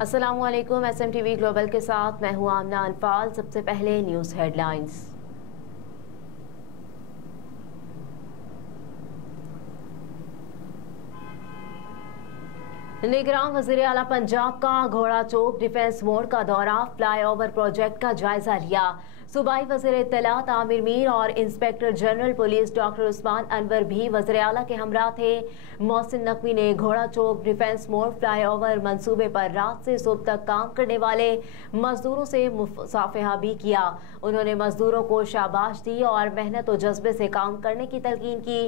अस्सलामुअलैकुम। SMTV global के साथ मैं हूं आमना अनफाल। सबसे पहले न्यूज़ हेडलाइंस। निगरान वज़ीर आला पंजाब का घोड़ा चौक डिफेंस मोड़ का दौरा, फ्लाईओवर प्रोजेक्ट का जायजा लिया। सूबाई वज़ीर इत्तलात आमिर मीर और inspector general police doctor Usman Anwar भी वज़ीर आला के हमरा थे। मोहसिन नकवी ने घोड़ा चौक डिफेंस मोड़ फ्लाईओवर मंसूबे पर रात से सुबह तक काम करने वाले मजदूरों से मुसाफहा भी किया। उन्होंने मजदूरों को शाबाश दी और मेहनत और जज्बे से काम करने की तलकीन की।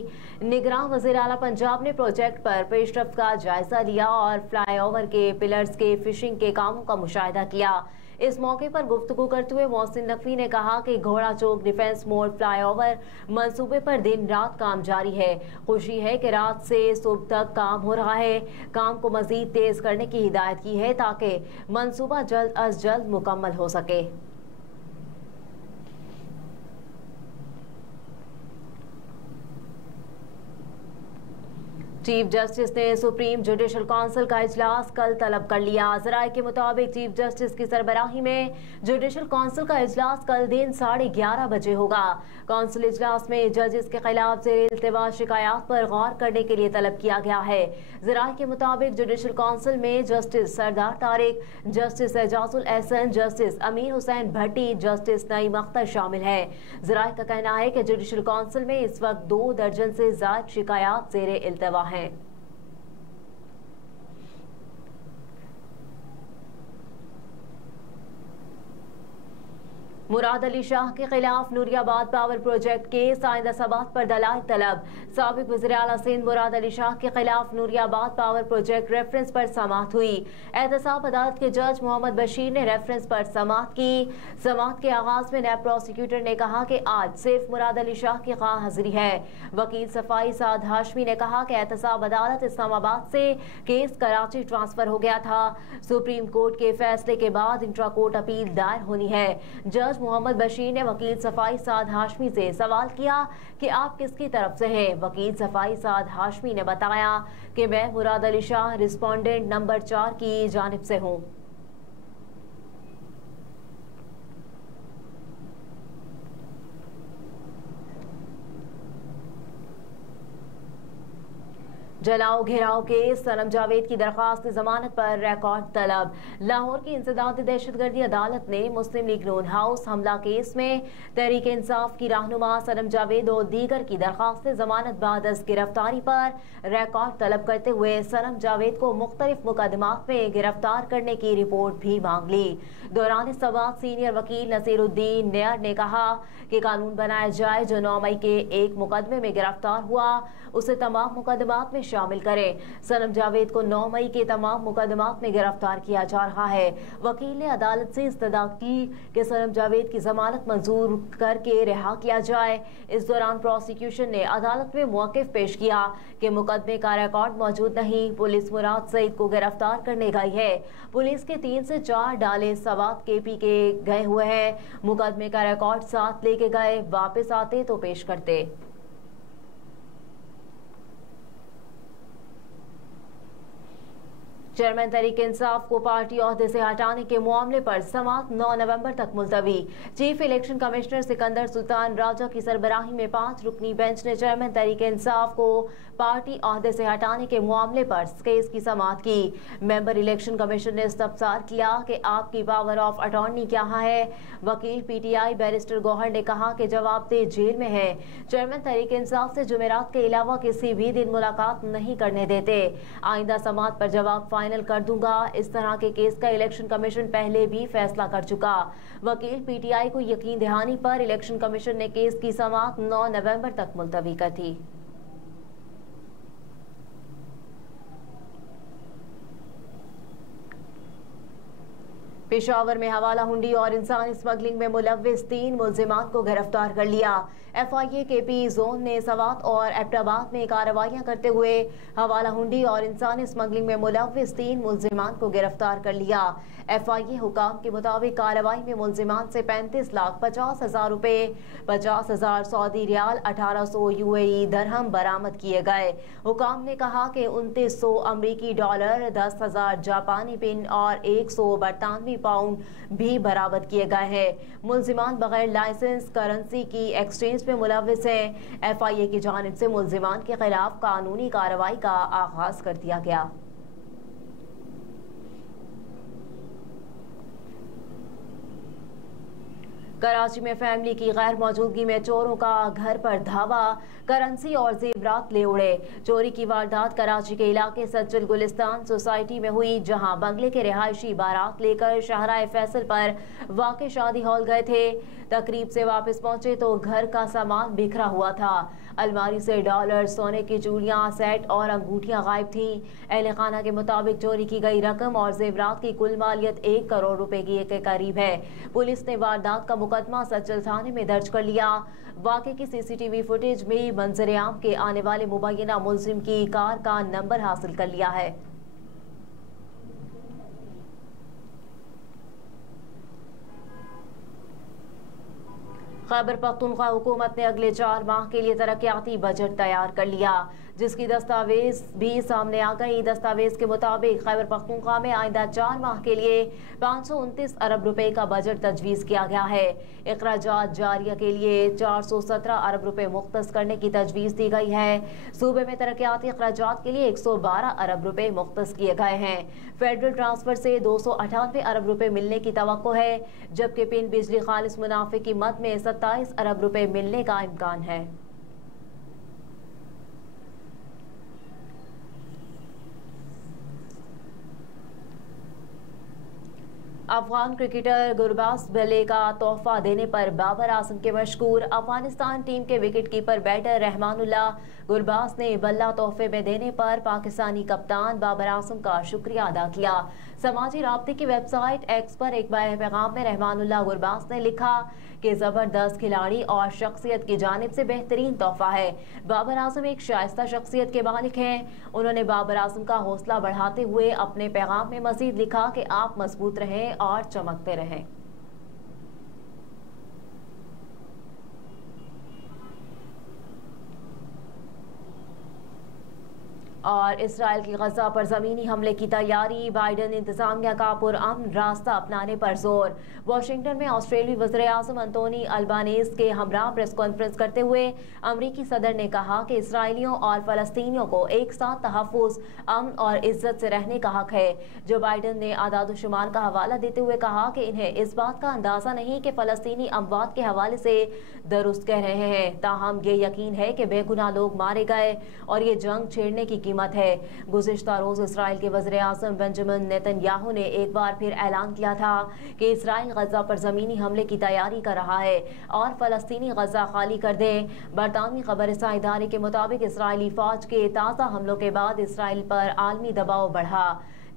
निगरान वज़ीर आला पंजाब ने प्रोजेक्ट पर पेशरफ्त का जायजा लिया और फ्लाईओवर के पिलर्स के फिशिंग के कामों का मुशाहिदा किया। इस मौके पर गुफ्तगू करते हुए मोहसिन नकवी ने कहा कि घोड़ा चौक डिफेंस मोड़ फ्लाईओवर मंसूबे पर दिन रात काम जारी है। खुशी है कि रात से सुबह तक काम हो रहा है। काम को मजीद तेज करने की हिदायत की है ताकि मंसूबा जल्द अज जल्द मुकम्मल हो सके। चीफ जस्टिस ने सुप्रीम जुडिशल काउंसिल का इजलास कल तलब कर लिया। ज़राए के मुताबिक चीफ जस्टिस की सरबराही में जुडिशल काउंसिल का इजलास कल दिन 11:30 बजे होगा। काउंसिल इजलास में जजेस के खिलाफ ज़ेर इल्तिवा शिकायत पर गौर करने के लिए तलब किया गया है। ज़राए के मुताबिक जुडिशल काउंसिल में जस्टिस सरदार तारिक, जस्टिस एजाजुल एहसन, जस्टिस अमीर हुसैन भट्टी, जस्टिस नईम अख्तर शामिल है। ज़राए का कहना है कि जुडिशल काउंसिल में इस वक्त 2 दर्जन से ज़ायद शिकायत ज़ेर इल्तिवा है। मुराद अली शाह के खिलाफ नूरियाबाद पावर प्रोजेक्ट केस, आइंदा समात पर दलाइल तलब। साबिक वज़ीर आला सिंध मुराद अली शाह के खिलाफ नूरियाबाद पावर प्रोजेक्ट रेफरेंस पर समात हुई। एहतसाब अदालत के जज मोहम्मद बशीर ने रेफरेंस पर समात की। समात के आगाज में नैब प्रोसिक्यूटर ने कहा कि आज सिर्फ मुराद अली शाह की हाजिरी है। वकील सफाई साद हाशमी ने कहा कि एहतसाब अदालत इस्लामाबाद से केस कराची ट्रांसफर हो गया था। सुप्रीम कोर्ट के फैसले के बाद इंट्रा कोर्ट अपील दायर होनी है। जज मोहम्मद बशीर ने वकील सफाई साद हाशमी से सवाल किया कि आप किसकी तरफ से हैं। वकील सफाई साद हाशमी ने बताया कि मैं मुराद अली शाह रिस्पोंडेंट नंबर 4 की जानिब से हूं। जलाओ घेराव के सनम जावेद की दरखास्त जमानत पर रिकॉर्ड तलब। लाहौर की इंसदादी दहशतगर्दी अदालत ने मुस्लिम लीग नून हाउस हमला केस में तहरीक इंसाफ की रहनुमा सनम जावेद और दीगर की दरखास्त जमानत बाद अज गिरफ्तारी पर रिकॉर्ड तलब करते हुए सनम जावेद को मुख्तलिफ मुकदमात में गिरफ्तार करने की रिपोर्ट भी मांग ली। दौरान सवाल सीनियर वकील नसीरुद्दीन नेयर ने कहा कि कानून बनाया जाए जो 9 मई के एक मुकदमे में गिरफ्तार हुआ उसे तमाम मुकदमात में शामिल करें। सनम जावेद को 9 मई के तमाम मुकदमात में गिरफ्तार किया जा रहा है। वकील ने अदालत से इस्तदा की कि सनम जावेद की जमानत मंजूर करके रिहा किया जाए। इस दौरान प्रोसिक्यूशन ने अदालत में मौक़िफ़ पेश किया कि मुकदमे का रिकॉर्ड मौजूद नहीं। पुलिस मुराद सईद को गिरफ्तार करने गई है। पुलिस के 3 से 4 डाले सवात KP के गए हुए हैं। मुकदमे का रिकॉर्ड साथ लेके गए, वापस आते तो पेश करते। चेयरमैन तहरीक इंसाफ को पार्टी ओहदे से हटाने के मामले पर समात 9 नवंबर तक मुलतवी। Chief election commissioner Sikandar Sultan Raja की सरबराही में 5 रुकनी बेंच ने चेयरमैन तहरीक इंसाफ को पार्टी ओहदे से हटाने के मामले पर केस की समात की। मेंबर इलेक्शन कमीशन ने इस्तफसार किया कि आपकी पावर ऑफ अटॉर्नी क्या है। वकील PTI बैरिस्टर गौहर ने कहा कि जवाबदेह जेल में है। चेयरमैन तहरीक इंसाफ से जुमेरात के अलावा किसी भी दिन मुलाकात नहीं करने देते। आइंदा समात पर जवाब फाइनल कर दूंगा। इस तरह के केस का इलेक्शन कमीशन पहले भी फैसला कर चुका। वकील PTI को यकीन दहानी पर इलेक्शन कमीशन ने केस की समात 9 नवंबर तक मुलतवी कर दी। पेशावर में हवाला हुंडी और इंसानी स्मगलिंग में मुलव्विस 3 मुल्जिमान को गिरफ्तार कर लिया। FIA के पी जोन ने सवात और एबटाबाद में कार्रवाइयां करते हुए हवाला हुंडी और इंसानी स्मगलिंग में मुलव्विस 3 मुल्जिमान को गिरफ्तार कर लिया। FIA हुकाम के मुताबिक कार्रवाई में मुल्जिमान से 35,50,000 रुपए, 50,000 सऊदी रियाल, 1,800 UAE दरहम बरामद किए गए। हुकाम ने कहा कि 2900 अमरीकी डॉलर, 10,000 जापानी पिन और 100 बरतानवी पाउंड भी बरामद किए गए हैं। मुल्जिमान बगैर लाइसेंस करेंसी की एक्सचेंज में मुलव्विस हैं। FIA की जानिब से मुल्जिमान के खिलाफ कानूनी कार्रवाई का आगाज कर दिया गया। कराची में फैमिली की गैर मौजूदगी में चोरों का घर पर धावा, करेंसी और जेवरात ले उड़े। चोरी की वारदात कराची के इलाके सज्जल गुलिस्तान सोसाइटी में हुई, जहां बंगले के रिहायशी बारात लेकर शाहराह फैसल पर वाक़े शादी हॉल गए थे। तकरीब से वापस पहुंचे तो घर का सामान बिखरा हुआ था। अलमारी से डॉलर, सोने की चूड़ियां, सेट और अंगूठियां गायब थी। अहले खाना के मुताबिक चोरी की गई रकम और जेवरात की कुल मालियत 1 करोड़ रुपए के करीब है। पुलिस ने वारदात का मुकदमा सज्जल थाने में दर्ज कर लिया। वाक़े की CCTV फुटेज में मंजर आम के आने वाले मुबैना मुल्जिम की कार का नंबर हासिल कर लिया है। खैबर पख्तूनख्वा हुकूमत ने अगले 4 माह के लिए तरक्याती बजट तैयार कर लिया, जिसकी दस्तावेज भी सामने आ गई। दस्तावेज के मुताबिक खैबर पख्तूनख्वा में आइंदा 4 माह के लिए 529 अरब रुपए का बजट तजवीज़ किया गया है। अखराजात जारिया के लिए 417 अरब रुपए मुख्तस करने की तजवीज़ दी गई है। सूबे में तरक्याती अखराजात के लिए 112 अरब रुपए मुख्तस किए गए हैं। फेडरल ट्रांसफर से 298 अरब रुपए मिलने की तवक्को है, जबकि पिन बिजली खालिस मुनाफे की मद में 27 अरब रुपए मिलने का इम्कान है। अफगान क्रिकेटर गुरबाज बल्ले का तोहफा देने पर बाबर आजम के मशकूर। अफगानिस्तान टीम के विकेटकीपर बैटर रहमानुल्लाह गुरबाज ने बल्ला तोहफे में देने पर पाकिस्तानी कप्तान बाबर आजम का शुक्रिया अदा किया। समाजी राब्ते की वेबसाइट एक्स पर एक पैगाम में रहमानुल्लाह गुरबाज ने लिखा कि जबरदस्त खिलाड़ी और शख्सियत की जानिब से बेहतरीन तोहफा है। बाबर आजम एक शाइस्ता शख्सियत के मालिक हैं। उन्होंने बाबर आजम का हौसला बढ़ाते हुए अपने पैगाम में मजीद लिखा कि आप मजबूत रहें और चमकते रहें। और इसराइल की गजा पर जमीनी हमले की तैयारी, बाइडन इंतजामिया का पुरअमन रास्ता अपनाने पर जोर। वाशिंगटन में ऑस्ट्रेलियाई वज़ीर आज़म अंटोनी अल्बानीज़ के हमरा प्रेस कॉन्फ्रेंस करते हुए अमरीकी सदर ने कहा कि इसराइलियों और फलस्तीनियों को एक साथ तहफ़्फ़ुज़, अमन और इज्जत से रहने का हक है। जो बाइडन ने आदाद-ओ-शुमार का हवाला देते हुए कहा कि इन्हें इस बात का अंदाज़ा नहीं कि फ़लस्तीनी अमवात के हवाले से दुरुस्त कह रहे हैं, ताहम ये यकीन है कि बेगुनाह लोग मारे गए और ये जंग छेड़ने की कीमत है। गुज़िश्ता रोज इसराइल के वज़ीर आज़म बेंजामिन नेतन्याहू ने एक बार फिर ऐलान किया था कि इसराइल गजा पर जमीनी हमले की तैयारी कर रहा है और फलस्तीनी गजा खाली कर दे। बरतानवी खबरसां इदारे के मुताबिक इसराइली फौज के ताज़ा हमलों के बाद इसराइल पर आलमी दबाव बढ़ा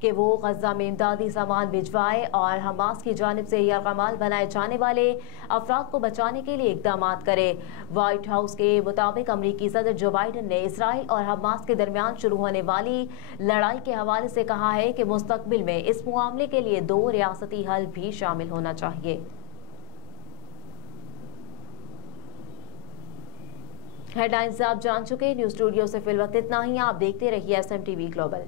कि वो गजा में इमदादी सामान भिजवाए और हमास की जानिब से यरगमाल बनाए जाने वाले अफराद को बचाने के लिए इकदाम करे। व्हाइट हाउस के मुताबिक अमरीकी सदर जो बाइडन ने इसराइल और हमास के दरमियान शुरू होने वाली लड़ाई के हवाले से कहा है कि मुस्तकबिल में इस मामले के लिए 2 रियासती हल भी शामिल होना चाहिए। हेडलाइंस आप जान चुके। न्यूज़ स्टूडियो से फिलवक्त इतना ही। आप देखते रहिए SMTV ग्लोबल।